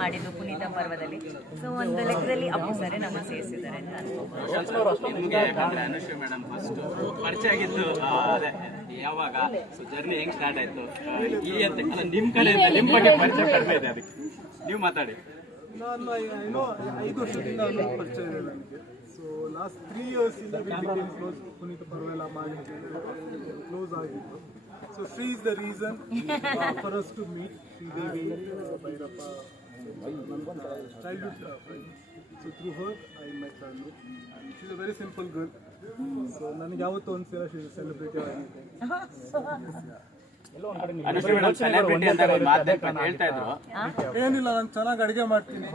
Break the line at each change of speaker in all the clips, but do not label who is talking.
ಮಾಡಿದ್ದು ಪುನೀತ ಪರ್ವದಲ್ಲಿ. ಸೊ ಒಂದು ಲೆಕ್ಕದಲ್ಲಿ ಅಪ್ಪು ಸರಿ ನಮ್ಮ ಸೇರಿಸಿದ್ದಾರೆ ಅಂತ ಅನ್ಕೋಬಹುದು
ಯಾವಾಗ? ಸೊ ಜರ್ನಿ ಹೆಂಗ್ ಸ್ಟಾರ್ಟ್ ಆಯ್ತು? ಈ ಅಂತ ಅಲ್ಲ ನಿಮ್ ಕಡೆಯಿಂದ ನಿಮ್ ಬಗ್ಗೆ ಪರಿಚಯ ಕಡಿಮೆ ಇದೆ ಅದಕ್ಕೆ. ನೀವು ಮಾತಾಡಿ.
ನಾನು ಏನೋ ಐದು ವರ್ಷದಿಂದ ಪರಿಚಯ ಇದೆ ನನಗೆ. ಸೊ ಲಾಸ್ಟ್ ತ್ರೀ ಇಯರ್ಸ್ ಇಂದ ಕ್ಲೋಸ್ ಪುನೀತ್ ಪರ್ವೆಲ್ಲ ಮಾಡಿ ಕ್ಲೋಸ್ ಆಗಿತ್ತು. So Shri is the reason for us to meet Sridevi Bhyrappa so through a very simple girl so ನನಗೆ ಯಾವತ್ತೂ ಒಂದು ಸಲ ಸೆಲೆಬ್ರಿಟಿ ಆಗಿದೆ ಏನಿಲ್ಲ ನಾನು ಚೆನ್ನಾಗಿ ಅಡುಗೆ ಮಾಡ್ತೀನಿ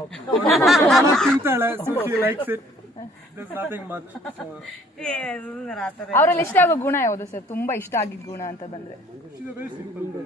ತಿಂತಾಳೆ ಲೈಕ್ಸ್
ಇಷ್ಟ ಆಗೋ ಗುಣ ಯಾವುದು ಸರ್? ತುಂಬಾ ಇಷ್ಟ ಆಗಿದ್ದ ಗುಣ ಅಂತ ಬಂದ್ರೆ.
Very a very simple girl,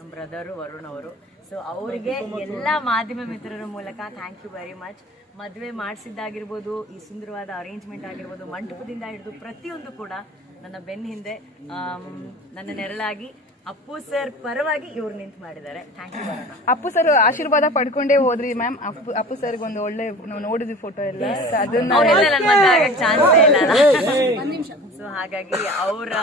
ನಮ್ಮ ಬ್ರದರು ವರುಣ್ ಅವರು. ಸೊ ಅವರಿಗೆ ಎಲ್ಲ ಮಾಧ್ಯಮ ಮಿತ್ರರ ಮೂಲಕ ಥ್ಯಾಂಕ್ ಯು ವೆರಿ ಮಚ್ ಮದುವೆ ಮಾಡಿಸಿದ್ದಾಗಿರ್ಬೋದು ಈ ಸುಂದರವಾದ ಅರೇಂಜ್ಮೆಂಟ್ ಆಗಿರ್ಬೋದು ಮಂಟಪದಿಂದ ಹಿಡಿದು ಪ್ರತಿಯೊಂದು ಕೂಡ ನನ್ನ ಬೆನ್ನ ಹಿಂದೆ ನನ್ನ ನೆರಳಾಗಿ ಅಪ್ಪು ಸರ್ ಪರವಾಗಿ ಇವ್ರು ನಿಂತು ಮಾಡಿದ್ದಾರೆ. ಥ್ಯಾಂಕ್ ಯು
ಅಪ್ಪು ಸರ್ ಆಶೀರ್ವಾದ ಪಡ್ಕೊಂಡೇ ಹೋದ್ರಿ ಮ್ಯಾಮ್ ಅಪ್ಪು ಅಪ್ಪು ಸರ್ಗೆ ಒಂದು ಒಳ್ಳೆ ನಾವು ನೋಡಿದ್ವಿ ಫೋಟೋ ಎಲ್ಲ. ಅದನ್ನ
ಸೊ ಹಾಗಾಗಿ ಅವರ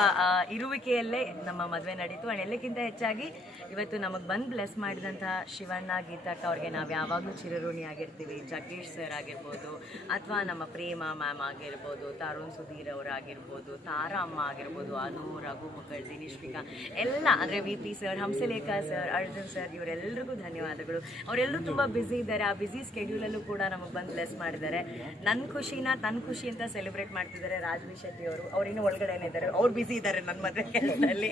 ಇರುವಿಕೆಯಲ್ಲೇ ನಮ್ಮ ಮದುವೆ ನಡೀತು. ಅಂಡ್ ಎಲ್ಲಕ್ಕಿಂತ ಹೆಚ್ಚಾಗಿ ಇವತ್ತು ನಮಗೆ ಬಂದು ಬ್ಲೆಸ್ ಮಾಡಿದಂತಹ ಶಿವಣ್ಣ ಗೀತಕ್ಕ ಅವ್ರಿಗೆ ನಾವು ಯಾವಾಗಲೂ ಚಿರಋಣಿ ಆಗಿರ್ತೀವಿ. ಜಗದೀಶ್ ಸರ್ ಆಗಿರ್ಬೋದು ಅಥವಾ ನಮ್ಮ ಪ್ರೇಮ ಮ್ಯಾಮ್ ಆಗಿರ್ಬೋದು, ತರುಣ್ ಸುಧೀರ್ ಅವರಾಗಿರ್ಬೋದು ತಾರಾ ಅಮ್ಮ ಆಗಿರ್ಬೋದು, ಅನು, ರಘು ಮುಖರ್ಜಿ ನಿಶ್ವಿಕಾ ಎಲ್ಲ ಅಂದರೆ V P sir Hamsalekha sir Arjun sir ಇವರೆಲ್ಲರಿಗೂ ಧನ್ಯವಾದಗಳು. ಅವರೆಲ್ಲರೂ ತುಂಬ ಬ್ಯುಸಿ ಇದ್ದಾರೆ. ಆ ಬ್ಯುಸಿ ಸ್ಕೆಡ್ಯೂಲಲ್ಲೂ ಕೂಡ ನಮಗೆ ಬಂದು ಬ್ಲೆಸ್ ಮಾಡಿದ್ದಾರೆ. ನನ್ನ ಖುಷಿನ ತನ್ನ ಖುಷಿ ಅಂತ ಸೆಲೆಬ್ರೇಟ್ ಮಾಡ್ತಿದ್ದಾರೆ ರಾಜ್ವಿ ಶೆಟ್ಟಿ ಅವರು ಅವ್ರು ಇನ್ನೂ ಒಳಗಡೆನೇ ಇದ್ದಾರೆ. ಅವ್ರು ಬಿಸಿ ಇದ್ದಾರೆ ನನ್ನ ಮದುವೆ ಕೆಲಸದಲ್ಲಿ.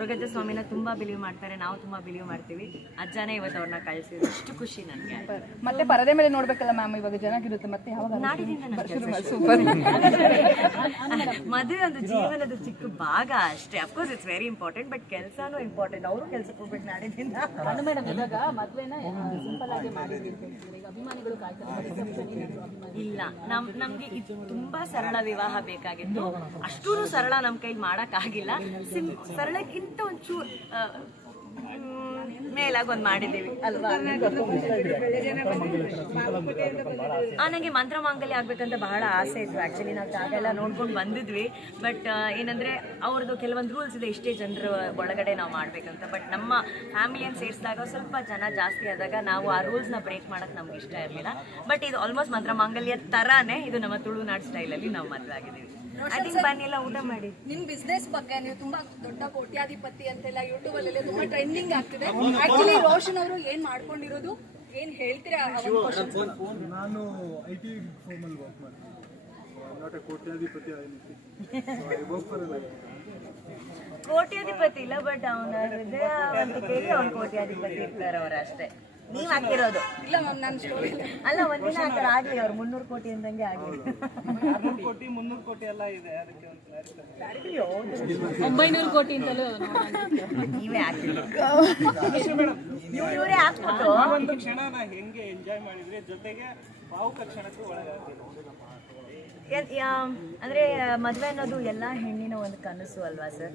ಕೊರಗಜ್ಜ ಸ್ವಾಮಿನ ತುಂಬಾ ಬಿಲೀವ್ ಮಾಡ್ತಾರೆ ನಾವು ತುಂಬಾ ಬಿಲೀವ್ ಮಾಡ್ತೀವಿ. ಅಜ್ಜಾನೇ ಇವತ್ತು ಅವ್ರನ್ನ ಕಳಿಸಿದ್ರು. ಅಷ್ಟು ಖುಷಿ ನನಗೆ.
ಮತ್ತೆ ಪರದೆ ಮೇಲೆ ನೋಡ್ಬೇಕಲ್ಲ ಮ್ಯಾಮ್ ಇವಾಗ ಚೆನ್ನಾಗಿರುತ್ತೆ ಮತ್ತೆ ಯಾವಾಗ
ನಾಡಿದಿಂದ
ಸೂಪರ್
ಮದುವೆ ಒಂದು ಜೀವನದ ಚಿಕ್ಕ ಭಾಗ ಅಷ್ಟೇ. Of course it's very important but ಕೆಲಸನೂ ಇಂಪಾರ್ಟೆಂಟ್ ಅವರು ಕೆಲಸಕ್ಕೆ ಹೋಗ್ಬೇಕು ನಾಡಿದಿಂದ ಇಲ್ಲ. ನಮ್ ನಮ್ಗೆ ಇದು ತುಂಬಾ ಸರಳ ವಿವಾಹ ಬೇಕಾಗಿತ್ತು. ಅಷ್ಟೂ ಸರಳ ನಮ್ ಕೈಲಿ ಮಾಡಕ್ ಆಗಿಲ್ಲ ಸಿಂ ಸರಳಕ್ಕಿಂತ ಒಂಚೂರು ಆ, ಮ್, ಮೇಲಾಗಿ ಒಂದ್ ಮಾಡಿದೀವಿ ಅಲ್ವಾ? ನನಗೆ ನಂಗೆ ಮಂತ್ರ ಮಾಂಗಲ್ಯ ಆಗ್ಬೇಕಂತ ಬಹಳ ಆಸೆ ಇತ್ತು. ಆಕ್ಚುಲಿ ನಾವು ಜಾಗ ಎಲ್ಲ ನೋಡ್ಕೊಂಡು ಬಂದಿದ್ವಿ. ಬಟ್ ಏನಂದ್ರೆ ಅವ್ರದ್ದು ಕೆಲವೊಂದು ರೂಲ್ಸ್ ಇದೆ. ಇಷ್ಟೇ ಜನರ ಒಳಗಡೆ ನಾವು ಮಾಡ್ಬೇಕಂತ. ಬಟ್ ನಮ್ಮ ಫ್ಯಾಮಿಲಿಯನ್ನು ಸೇರಿಸಿದಾಗ ಸ್ವಲ್ಪ ಜನ ಜಾಸ್ತಿ ಆದಾಗ ನಾವು ಆ ರೂಲ್ಸ್ನ ಬ್ರೇಕ್ ಮಾಡಕ್ ನಮ್ಗೆ ಇಷ್ಟ ಇರಲಿಲ್ಲ. ಬಟ್ ಇದು ಆಲ್ಮೋಸ್ಟ್ ಮಂತ್ರ ಮಾಂಗಲ್ಯ ತರಾನೇ ಇದು ನಮ್ಮ ತುಳುನಾಡು ಸ್ಟೈಲಲ್ಲಿ ನಾವು ಮದುವೆ ಆಗಿದ್ದೀವಿ. ಐ ತಿಂಕ್ ಬನ್ನಿ ಎಲ್ಲ ಊಟ ಮಾಡಿ.
ನಿಮ್ ಬಿಸ್ನೆಸ್ ಬಗ್ಗೆ ನೀವು ತುಂಬಾ ದೊಡ್ಡ ಕೋಟ್ಯಾಧಿಪತಿ ಅಂತೆಲ್ಲ ಯೂಟ್ಯೂಬ್ ಅಲ್ಲಿ ತುಂಬಾ ಟ್ರೆಂಡಿಂಗ್ ಆಗ್ತಿದೆ. ಆಕ್ಚುಲಿ ರೋಷನ್ ಅವರು ಏನ್ ಮಾಡ್ಕೊಂಡಿರೋದು ಏನ್ ಹೇಳ್ತೀರಾ ಒಂದು?
ನಾನು ಐ ಟಿ ಫೋಮಲ್ಲಿ ವರ್ಕ್ ಮಾಡ್ತೀನಿ. ನಾಟ್ ಎ ಕೋಟ್ಯಾಧಿಪತಿ
ಇಲ್ಲ ಬಟ್ ಅವನ ಹೃದಯ ಅವ್ನು ಕೋಟ್ಯಾಧಿಪತಿ ಇರ್ತಾರೆ ಅವ್ರು ಅಷ್ಟೇ. ನೀವ್ ಹಾಕಿರೋದು.
ಇಲ್ಲ ಮ್ಯಾಮ್ ನಾನು ಸ್ಟೋರಿ
ಅಲ್ಲ. ಒಂದಿನ ಆ ಥರ ಆಗ್ಲಿ ಅವ್ರು ಮುನ್ನೂರು ಕೋಟಿ ಅಂದಂಗೆ ಆಗ್ಲಿ.
ಕೋಟಿ ಮುನ್ನೂರು ಕೋಟಿ ಎಲ್ಲ ಇದೆ ಅದಕ್ಕೆ
ನೀವೇ ಹಾಕಿ ಇವ್ರು ಇವರೇ ಹಾಕ್ಬಿಟ್ಟು.
ಒಂದು ಕ್ಷಣನ ಹೆಂಗೆ ಎಂಜಾಯ್ ಮಾಡಿದ್ರಿ ಜೊತೆಗೆ
ಅಂದ್ರೆ, ಮದುವೆ ಅನ್ನೋದು ಎಲ್ಲ ಹೆಣ್ಣಿನ ಒಂದು ಕನಸು ಅಲ್ವಾ ಸರ್?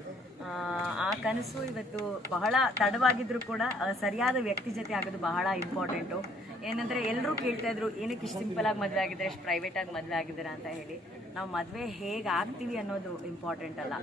ಆ ಕನಸು ಇವತ್ತು ಬಹಳ ತಡವಾಗಿದ್ರು ಕೂಡ ಸರಿಯಾದ ವ್ಯಕ್ತಿ ಜೊತೆ ಆಗೋದು ಬಹಳ ಇಂಪಾರ್ಟೆಂಟು ಏನಂದ್ರೆ ಎಲ್ಲರೂ ಕೇಳ್ತಾ ಇದ್ರು, ಏನಕ್ಕೆ ಇಷ್ಟು ಸಿಂಪಲ್ ಆಗಿ ಮದುವೆ ಆಗಿದ್ರೆ ಎಷ್ಟು ಪ್ರೈವೇಟ್ ಆಗಿ ಮದುವೆ ಆಗಿದ್ದೀರಾ? ಅಂತ ಹೇಳಿ. ನಾವು ಮದುವೆ ಹೇಗೆ ಆಗ್ತೀವಿ ಅನ್ನೋದು ಇಂಪಾರ್ಟೆಂಟ್ ಅಲ್ಲ.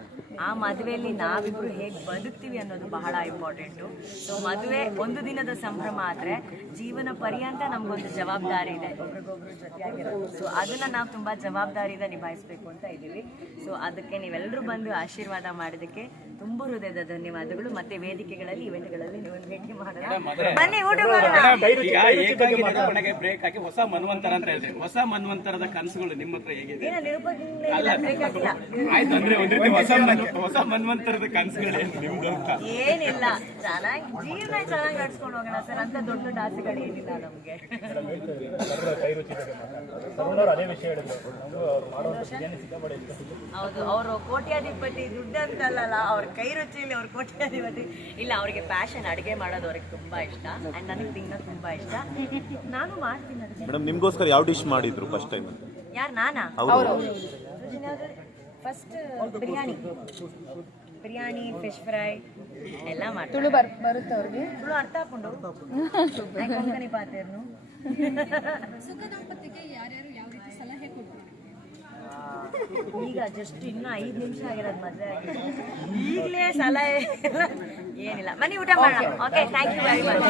ಆ ಮದುವೆಯಲ್ಲಿ ನಾವಿಬ್ರು ಹೇಗೆ ಬದುಕ್ತೀವಿ ಅನ್ನೋದು ಬಹಳ ಇಂಪಾರ್ಟೆಂಟು ಸೊ ಮದುವೆ ಒಂದು ದಿನದ ಸಂಭ್ರಮ ಆದರೆ ಜೀವನ ಪರ್ಯಂತ ನಮಗೊಂದು ಜವಾಬ್ದಾರಿ ಇದೆ. ಒಬ್ರಿಗೊಬ್ರು ಜೊತೆಯಾಗಿರೋದು ಸೊ ಅದನ್ನ ನಾವು ತುಂಬಾ ಜವಾಬ್ದಾರಿಯಿಂದ ನಿಭಾಯಿಸಬೇಕು ಅಂತ ಇದ್ದೀವಿ. ಸೊ ಅದಕ್ಕೆ ನೀವೆಲ್ಲರೂ ಬಂದು ಆಶೀರ್ವಾದ ಮಾಡಿದಕ್ಕೆ ತುಂಬ ಹೃದಯದ ಧನ್ಯವಾದಗಳು. ಮತ್ತೆ ವೇದಿಕೆಗಳಲ್ಲಿ ಇವೆಂಟ್ಗಳಲ್ಲಿ ನೀವು ಭೇಟಿ ಮಾಡೋಣ. ಬನ್ನಿ
ಬ್ರೇಕ್ ಹಾಕಿ ಹೊಸ ಮನ್ವಂತರ ಅಂತ ಹೇಳಿದ್ರೆ. ಹೊಸ ಮನ್ವಂತರದ ಕನಸುಗಳು ನಿಮ್ಮ ಹತ್ರ ಹೇಗಿದೆ?
ಏನ ನಿರೂಪಣೆ ಇಲ್ಲ, ಬೇಕಾಗಿಲ್ಲ.
ಆಯ್ತು ಅಂದ್ರೆ ಒಂದ್ ರೀತಿ ಹೊಸ ಮನ್- ಹೊಸ ಮನ್ವಂತರದ ಕನಸುಗಳು ಏನು ನಿಮ್ದು ಅಂತ.
ಏನಿಲ್ಲ ಚೆನ್ನಾಗಿ ಜೀವನ ಚೆನ್ನಾಗಿ ನಡ್ಸ್ಕೊಂಡು ಹೋಗೋಣ ಸರ್ ಅಂತ ದೊಡ್ಡ ನಮ್ಗೆ. ಹೌದು ಅವರು ಕೋಟ್ಯಾಧಿಪತಿ ದುಡ್ಡು ಅಂತಲ್ಲ ಅವ್ರ ಕೈ ರುಚಿಯಲ್ಲಿ ಅವ್ರ ಕೋಟ್ಯಾಧಿಪತಿ. ಇಲ್ಲ ಅವ್ರಿಗೆ ಪ್ಯಾಷನ್ ಅಡುಗೆ ಮಾಡೋದು ಅವ್ರಿಗೆ ತುಂಬಾ ಇಷ್ಟ ಅಂಡ್ ನನಗೆ ತಿನ್ನೋದು ತುಂಬಾ ಇಷ್ಟ. ನಾನು ಮಾಡ್ತೀನಿ
ಮೇಡಮ್ ನಿಮ್ಗೋಸ್ಕರ ಯಾವ ಡಿಶ್ ಮಾಡಿದ್ರು ಫಸ್ಟ್ ಟೈಮ್ ಅಂತ
ಯಾರು ನಾನಾ?
ಅವರು
first biryani. Biryani fish fry ಎಲ್ಲ ಮಾಡ್ತಾರೆ.
ತುಳು ಬರ್ ಬರುತ್ತೆ ಅವ್ರಿಗೆ.
ತುಳು ಅರ್ಥ ಹಾಕೊಂಡು. ಕೊಂಕಣಿ
ಸುಖ ಯಾರ್ಯಾರು ಯಾವ ರೀತಿ ಸಲಹೆ ಕೊಡ್ತಾರೆ?
ಈಗ ಜಸ್ಟ್ ಇನ್ನು ಐದು ನಿಮಿಷ ಆಗಿರೋದು ಮದುವೆ ಆಗಿದೆ. ಈಗಲೇ ಸಲಹೆ ಏನಿಲ್ಲ. ಮನಿ ಊಟ ಮಾಡೋಣ. Okay thank you very much